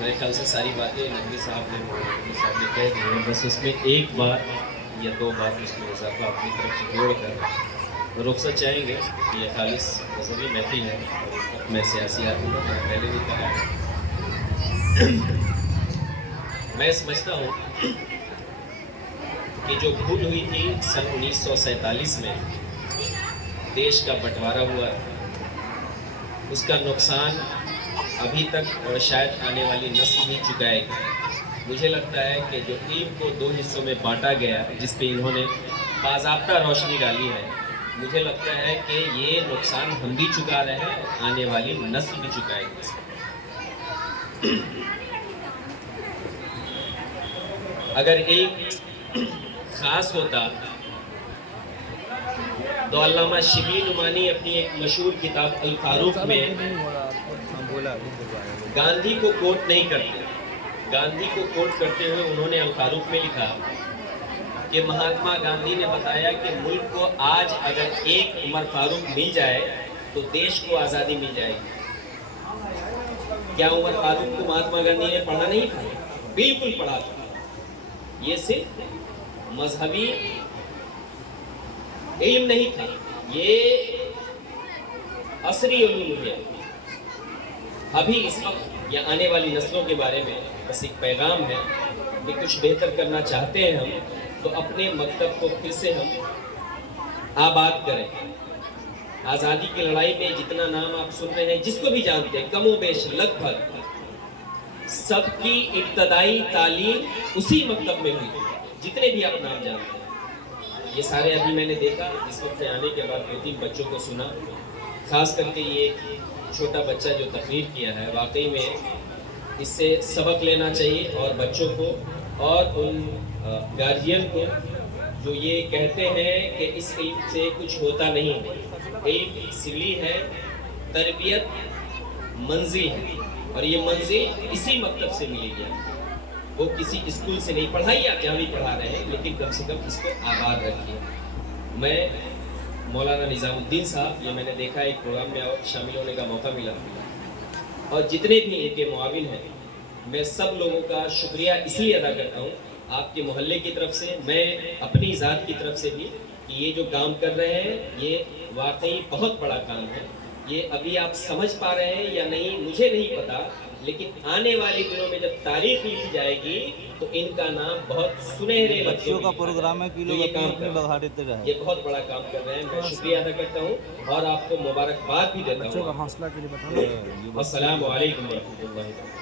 میرے خیال سے ساری باتیں نقوی صاحب نے کہہ دی ہیں، بس اس میں ایک بات یا دو بات اس میں اضافہ اپنی طرف سے جوڑ کر رخصت چاہیں گے کہ یہ خالص مذہبی محفل ہے اور میں سیاسی آدمی ہوں، میں نے پہلے بھی کہا ہے۔ میں سمجھتا ہوں کہ جو بھول ہوئی تھی سن 1947 میں دیش کا بٹوارا ہوا، اس کا نقصان ابھی تک اور شاید آنے والی نسل بھی چکائے گی۔ مجھے لگتا ہے کہ جو علم کو دو حصوں میں بانٹا گیا جس پہ انہوں نے باضابطہ روشنی ڈالی ہے، مجھے لگتا ہے کہ یہ نقصان ہم بھی چکا رہے ہیں اور آنے والی نسل بھی چکائے گی۔ اگر ایک خاص ہوتا تو علامہ شبلی نعمانی اپنی ایک مشہور کتاب الفاروق میں گاندھی کو کوٹ نہیں کرتے، گاندھی کو کوٹ کرتے ہوئے انہوں نے الفاروق میں لکھا کہ مہاتما گاندھی نے بتایا کہ ملک کو آج اگر ایک عمر فاروق مل جائے تو دیش کو آزادی مل جائے گی۔ کیا عمر فاروق کو مہاتما گاندھی نے پڑھا نہیں تھا؟ بالکل پڑھا تھا۔ یہ صرف مذہبی علم نہیں تھا، یہ عصری علوم ہے۔ ابھی اس وقت یا آنے والی نسلوں کے بارے میں بس ایک پیغام ہے کہ کچھ بہتر کرنا چاہتے ہیں ہم تو اپنے مکتب کو پھر سے ہم آباد کریں۔ آزادی کی لڑائی میں جتنا نام آپ سن رہے ہیں، جس کو بھی جانتے ہیں، کم و بیش لگ بھگ سب کی ابتدائی تعلیم اسی مکتب میں ہوئی، جتنے بھی آپ نام جانتے ہیں۔ یہ سارے ابھی میں نے دیکھا، اس وقت سے آنے کے بعد 2-3 بچوں کو سنا، خاص کر کے یہ چھوٹا بچہ جو تقریر کیا ہے، واقعی میں اس سے سبق لینا چاہیے، اور بچوں کو اور ان گارجین کو جو یہ کہتے ہیں کہ اس علم سے کچھ ہوتا نہیں ہے۔ علم سلی ہے، تربیت منزل ہے، اور یہ منزل اسی مکتب سے ملے گی۔ وہ کسی اسکول سے نہیں، پڑھائی آپ جہاں بھی پڑھا رہے ہیں، لیکن کم سے کم اس کو آباد رکھیے۔ میں مولانا نظام الدین صاحب، یہ میں نے دیکھا ایک پروگرام میں شامل ہونے کا موقع ملا، اور جتنے بھی ان کے معاون ہیں، میں سب لوگوں کا شکریہ اس لیے ادا کرتا ہوں، آپ کے محلے کی طرف سے، میں اپنی ذات کی طرف سے بھی، کہ یہ جو کام کر رہے ہیں یہ واقعی بہت بڑا کام ہے۔ یہ ابھی آپ سمجھ پا رہے ہیں یا نہیں مجھے نہیں پتا، لیکن آنے والے دنوں میں جب تاریخ لکھی جائے گی تو ان کا نام بہت سنہرے لفظوں میں پروگرام ہے کہ لوگ یہ کام بڑھا دیتے رہے، یہ بہت بڑا کام کر رہے ہیں۔ میں شکریہ ادا کرتا ہوں اور آپ کو مبارکباد بھی دیتا ہوں۔ السلام علیکم ورحمۃ اللہ وبرکاتہ۔